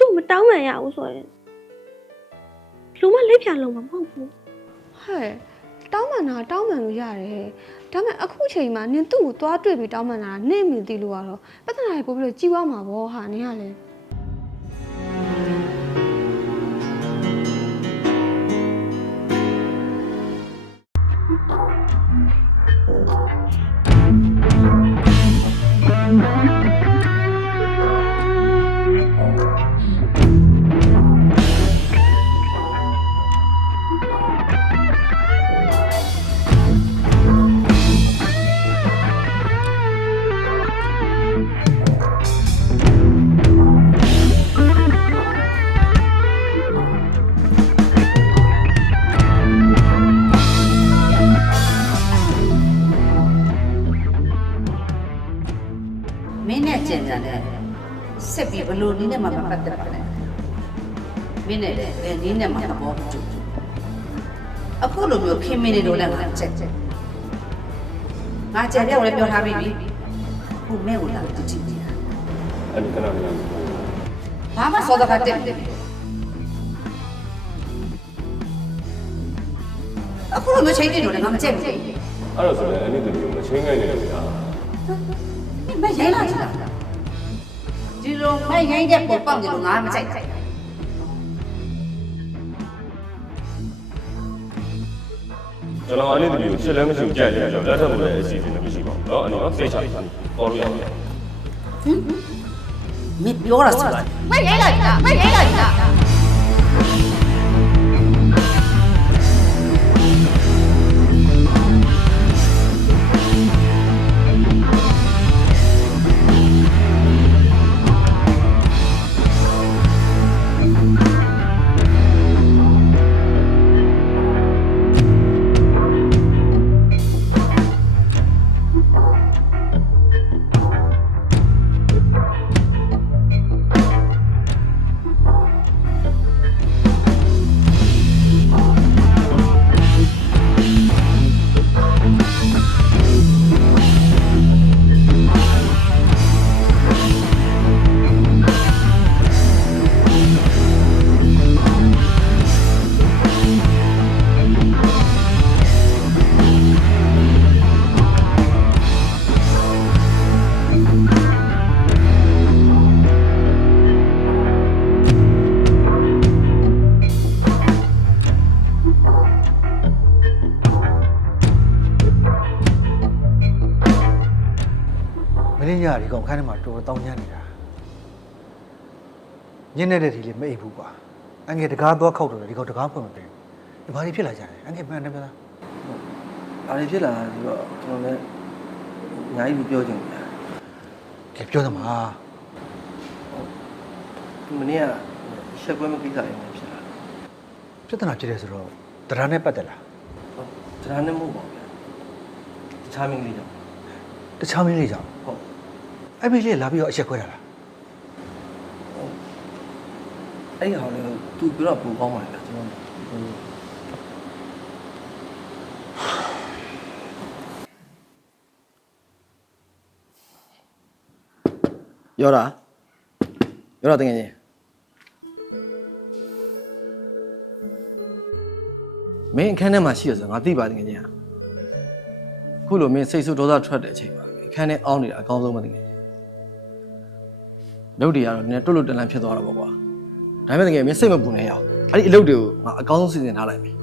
သူ့မတောင်းမှန်ရဘူးဆိုရင်လူမလက်ဖြာလုံးမှာမဟုတ်ဘူးဟဲ့တောင်းပန်တာတောင်းပန်လို့ရတယ်ဒါပေမဲ့အခုချိန်မှာနင်သူ့ကိုသွားတွေ့ပြီးတောင်းပန်တာနင့်မြင်သိလို့ကတော့ပြဿနာတွေပို့ပြီးတော့ကြီးွားမှာပေါ့ဟာနင်ကလည်း နည်းနဲ့မှမပတ်သက်ပါနဲ့မင်းနဲ့လည်းဘယ်နည်းနဲ့မှသဘောမတူဘူးအခုလိုမျိုးခင်မင်းနေလို့လည်းငါချက်ချက်ငါကြံပြောလည်းပြောထားပြီးပြီခုမဲကိုလာတူတူတီးအဲ့ဒီခဏလေးဘာမှစောတော့ကတက်တယ်အခုလိုမျိုးချိန်ကြည့်လို့လည်းငါမချက်ဘူးအဲ့တော့ဆိုလည်းအဲ့ဒီတူကိုမချင်းငိုင်းနေလို့ဗျာမရိုင်းလာချင်တာ ဒီလိုမရိုင်းတဲ့ပုံပေါက်တယ်လို့ငါမကြိုက်ဘူး ကျွန်တော်အဲ့ဒီတူကိုရှစ်လည်းမရှိဘူးကြိုက်တယ်ကျွန်တော်လက်ထပ်လို့လည်းအစီအစဉ်လည်းမရှိပါဘူးเนาะအဲ့တော့စိတ်ချပေါ်လို့ရတယ် မင်းပြောတာဆိုတာ မရဲလိုက်တာမရဲလိုက်တာ မင်းညဒီကောင်ခန်းထဲမှာတော်တော်တောင်းညံ့နေတာညင်းနေတဲ့ทีလေးမအိပ်ဘူးကွာအငယ်တကားသွားခောက်တော့တယ်ဒီကောင်တကားဖွင့်မပေးဘူးဒီဘာတွေဖြစ်လာကြလဲအငယ်မှန်တယ်မလား။အားရဖြစ်လာဆိုတော့ကျွန်တော်လည်းအများကြီးပြောချင်တယ်ကဲပြောသမား။မနေ့ကရှက်ကွဲမကိစ္စရင်းဖြစ်လာပြဿနာဖြစ်တယ်ဆိုတော့တရားနဲ့ပတ်သက်လား။ဟုတ်။ဒါနဲ့မဟုတ်ပါဘူး။တခြားမင်းကလေးကြောင့်တခြားမင်းလေးကြောင့်ဟုတ် အဲ့မင်းလေးလာပြီးတော့အချက်ခွဲတာလား။အဲ့ဒီဟာလည်းသူပြောတော့ပိုကောင်းပါလေကျွန်တော်ပြောတာပြောတာတကယ်ချင်းမင်းအခန်းထဲမှာရှိရဆိုငါသိပါတကယ်ချင်းအခုလိုမင်းစိတ်ဆိုးဒေါသထွက်တဲ့အချိန်မှာအခန်းထဲအောင်းနေတာအကောင်းဆုံးမတကယ်ချင်း လုပ်တွေကတော့နည်းတွတ်လွတ်တလန်ဖြစ်သွားတာပေါ့ကွာဒါပေမဲ့တကယ်မင်းစိတ်မပူနဲ့ရအောင်အဲ့ဒီအလုပ်တွေကိုငါအကောင်းဆုံးစီစဉ်ထားလိုက်မယ်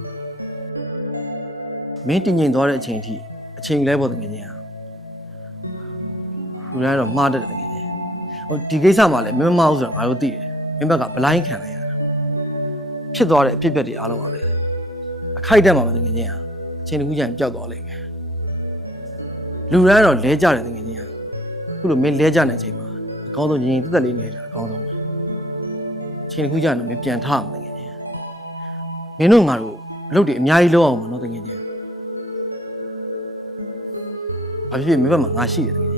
မင်းတည်ငြိမ်သွားတဲ့အချိန်အထိအချိန်လဲပေါ်တကယ်ချင်းလူတိုင်းတော့မှားတတ်တယ်တကယ်ချင်းဟိုဒီကိစ္စမှာလည်းမင်းမမဟုတ်ဆိုတော့ငါတို့သိတယ်မင်းဘက်ကဘလိုင်းခံလိုက်ရတာဖြစ်သွားတဲ့အဖြစ်အပျက်တွေအားလုံးပါပဲအခိုက်အတန့်မှာမတကယ်ချင်းဟာအချိန်တစ်ခုကျရင်ပျောက်သွားလိမ့်မယ်လူတိုင်းတော့လဲကြတယ်တကယ်ချင်းဟာခုလိုမင်းလဲကြတဲ့အချိန်မှာ အကောင်းဆုံးငြိမ်သက်သက်လေးနေတာအကောင်းဆုံးပဲအချိန်တစ်ခုကျရင်တော့မင်းပြန်ထအောင်တကယ်ချင်းမင်းတို့ငါတို့အလုပ်တွေအများကြီးလုပ်အောင်မနော်တကယ်ချင်းအဖြစ်ဖြစ်မင်းဘက်မှာငါရှိတယ်တကယ်ချင်း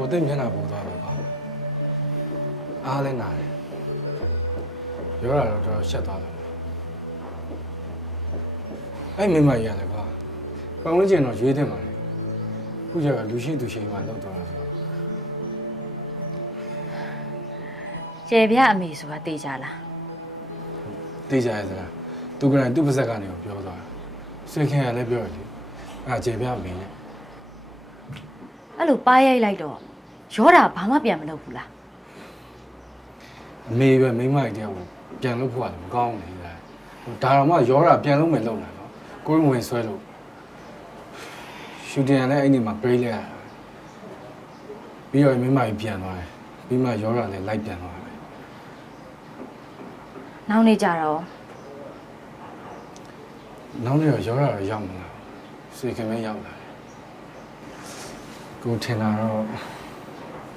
ကိုသိမျက်နှာပူသွားတယ်ပါအားလည်းနာတယ်ရောတာတော့တော်တော်ရှက်သွားတယ်အဲ့မိမကြီးရတယ်ကွာကောင်းဝင်ကျင်တော့ရွေးတယ်မှာလေခုကျကလူရှိသူရှိမှလောက်တော့တာဆိုတော့ကျယ်ပြအမေဆိုတာတေးကြလားသိကြရဲ့စကားသူကလည်းသူ့ပါဇက်ကနေကိုပြောသွားတာဆွေခင်ကလည်းပြောတယ်လေအဲ့ဒါကျေပြမင်းနဲ့ အဲ့လိုပါရိုက်လိုက်တော့ ရောတာဘာမှပြန်မလုပ်ဘူးလားအမေပဲမိမကြီးတယောက်ကိုပြန်လို့ဖို့ကလည်းမကောင်းဘူးလေဒါတော့မှရောတာပြန်လို့မယ်လုပ်လာတော့ကိုယ်ဝင်ဆွဲလို့ရှူတင်ကလည်းအဲ့ဒီမှာပြေးလိုက်ရတာပြီးတော့မိမကြီးပြန်သွားတယ်ပြီးမှရောတာလည်းလိုက်ပြန်သွားတယ်နောက်နေကြတော့နောက်နေ့တော့ရောတာတော့ရောက်မလာဘူးဆွေခင်ပဲရောက်လာတယ်ကိုထင်တာတော့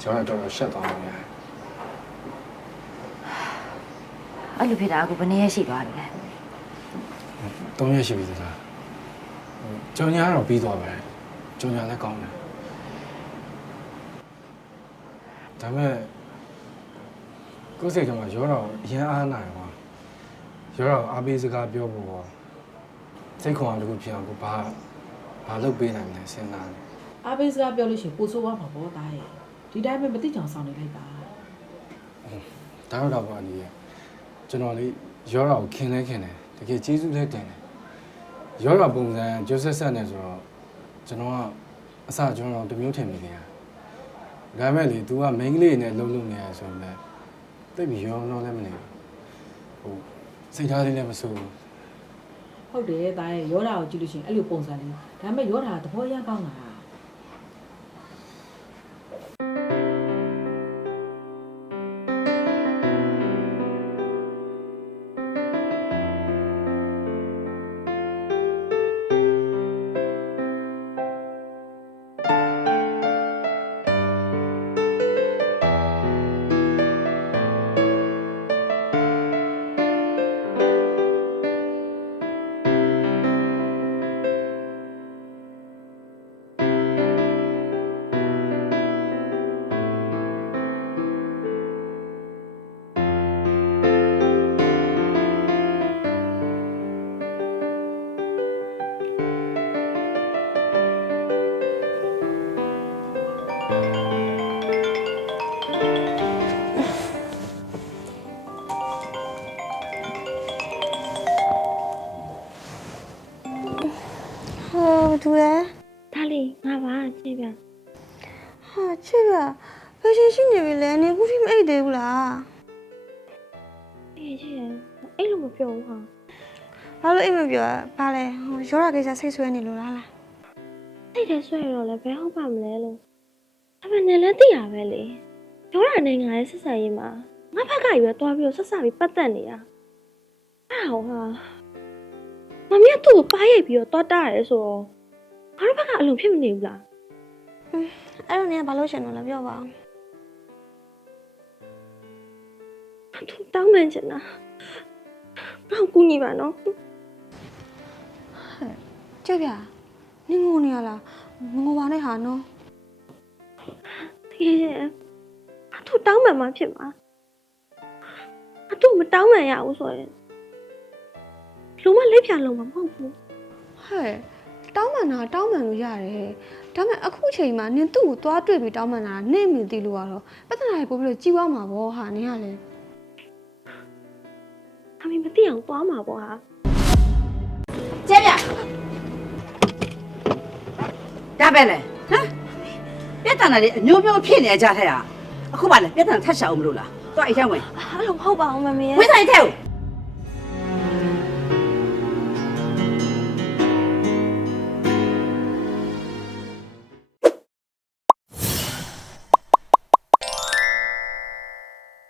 ရောတာတော်တော်ရှက်သွားတယ်အဲ့လိုဖြစ်တာအခုဘယ်နည်းရရှိသွားပြီလဲသုံးရက်ရှိပြီသလားဟိုကြောင်ညာကတော့ပြီးသွားပါတယ်ကြောင်ညာလည်းကောင်းတယ်ဒါပေမဲ့ကိုယ်စိတ်ကမှရောတော့အရင်အားနာတယ်ကွာရောတော့အားပေးစကားပြောဖို့ပေါ့စိတ်ခွန်အားတစ်ခုဖြစ်အောင်ကိုဘာဘာလုပ်ပေးနိုင်မလဲစဉ်းစားတယ်အားပေးစကားပြောလို့ရှိရင်ပို့ဆိုးသွားမှာပေါ့တားရဲ့ ဒီတိုင်းပဲမသိချောင်ဆောင်နေလိုက်ပါဒါတော့တော့ပါနေရဲ့ကျွန်တော်လေးရောတော့ခင်လဲခင်တယ်တကယ်ကျေးဇူးလည်းတင်တယ်ရောတော့ပုံစံကျိုးဆက်ဆက်နေဆိုတော့ကျွန်တော်ကအစကျွန်တော်တစ်မျိုးထင်နေတယ်ဒါမဲ့လေ तू က main ကလေးနဲ့လုံးလုံးနေရဆိုရင်လည်းတိတ်ပြီးရောရောလည်းမနေဘူးဟိုစိတ်ထားလေးလည်းမဆိုးဘူးဟုတ်တယ်တားရဲ့ရောတာကိုကြည့်လို့ရှိရင်အဲ့လိုပုံစံလေးဒါပေမဲ့ရောတာကသဘောရကောင်းတာ နေပြီလေနေခုထိမအိတ်သေးဘူးလားအေးချစ်ရအဲ့လိုမပြောဘူးဟာဘာလို့အိတ်မပြောဘာလဲဟိုရောတာကိစ္စစိတ်ဆွဲနေလို့လားလားစိတ်ထဲဆွဲရတော့လည်းဘယ်ဟုတ်ပါမလဲလို့ဒါပေမဲ့လည်းသိရပဲလေပြောတာနဲ့ငါရဲ့ဆက်ဆံရေးမှာငါဘက်ကကြီးပဲတွားပြီးတော့ဆက်ဆံပြီးပတ်သက်နေတာအဲ့ဟောဟာမမီးကသူ့ကိုပါရိုက်ပြီးတော့တွားတာရဲဆိုတော့ငါတို့ဘက်ကအလုံးဖြစ်မနေဘူးလားအဲ့တော့နေကဘာလို့ရှင်တော့လဲပြောပါအော တောင်းမှန်ချင်တာငါ့ကိုကူညီပါနော်ချစ်ပြနေငိုနေရလားမငိုပါနဲ့ဟာနော်တကယ်ချင်းငါသူတောင်းမှန်မှဖြစ်မှာငါသူ့မတောင်းမှန်ရဘူးဆိုရင်လုံးဝလက်ပြလုံးမှာမဟုတ်ဘူးဟဲ့တောင်းပန်တာတောင်းပန်လို့ရတယ်ဒါပေမဲ့အခုချိန်မှာနင်သူ့ကိုသွားတွေ့ပြီးတောင်းပန်တာနင့်မြင်သိလို့ရတော့ပြဿနာတွေပို့ပြီးတော့ကြီးွားမှာပေါ့ဟာနင်ကလေ အမေမသိအောင်သွားမှာပေါ့ဟာကျဲပြဒါပဲလေဟမ်ပြဿနာလေးအမျိုးမျိုးဖြစ်နေကြတဲ့ဟာအခုပါလေပြဿနာထပ်ရှာအောင်မလို့လားတော့အိမ်ထဲဝင်အဲ့လိုမဟုတ်ပါဘူးမမေရဲ့ဝင်ဆိုင်ထဲကို